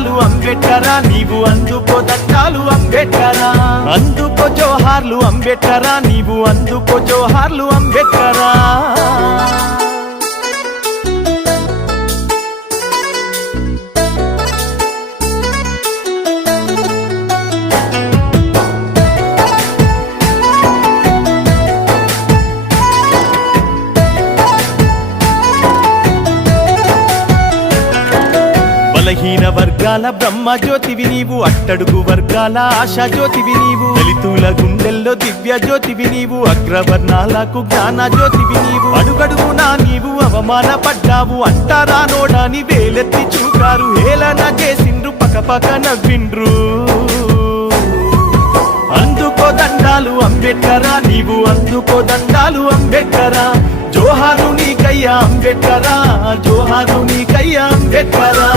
దండాలు అంబేద్కరా, నీవు అందుకో దండాలు అంబేద్కరా. అందుకో జోహార్లు అంబేద్కరా, నీవు అందుకో జోహార్లు అంబేద్కరా. బలహీన వర్గాల బ్రహ్మ జ్యోతివి నీవు, అట్టడుగు వర్గాల ఆశా జ్యోతివి నీవు, దళితుల గుండెల్లో దివ్య జ్యోతివి నీవు, అగ్రవర్ణాలకు జ్ఞాన జ్యోతివి నీవు. అడుగడుగునా నీవు అవమానపడ్డావు, అంటారా నోడాని వేలెత్తి చూకారు, హేళన చేసిండ్రు పకపక నవ్విండ్రు. అందుకో దండాలు అంబేద్కరా, నీవు అందుకో దండాలు అంబేద్కరా. జోహారు నీకయ్యా అంబేద్కరా, జోహారు నీకయ్యా అంబేద్కరా.